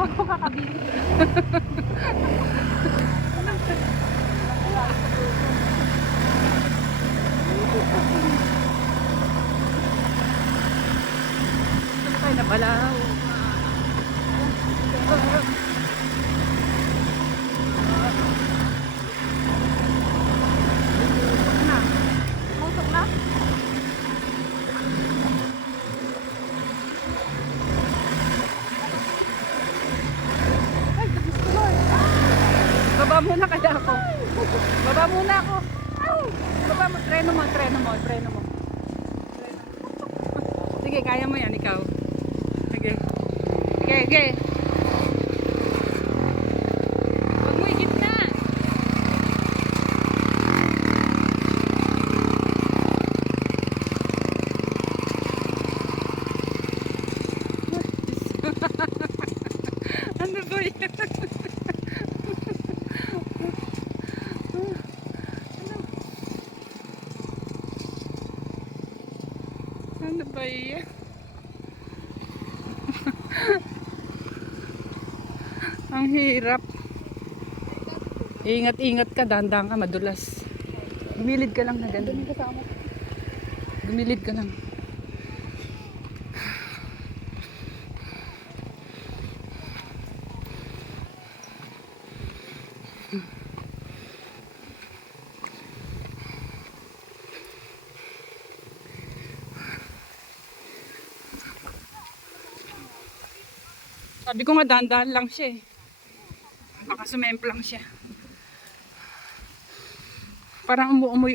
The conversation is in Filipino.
Huwag ko kakabili. Ay, napalaw. Musok na? Ay, tapos ko Lord. Baba muna kaya ako. Baba muna ako. Baba mo. Treno mo. Sige, kaya mo yan ikaw. Sige. Sige. Huwag mo ikit na. Ano ba yan? Ano ba yan? Ang hirap. Ingat-ingat ka, dahan-dahan ka, madulas. Gumilid ka lang na ganun. Gumilid ka lang. Sabi ko nga dahan-dahan lang siya eh. Baka sumemplang siya. Parang umuumoy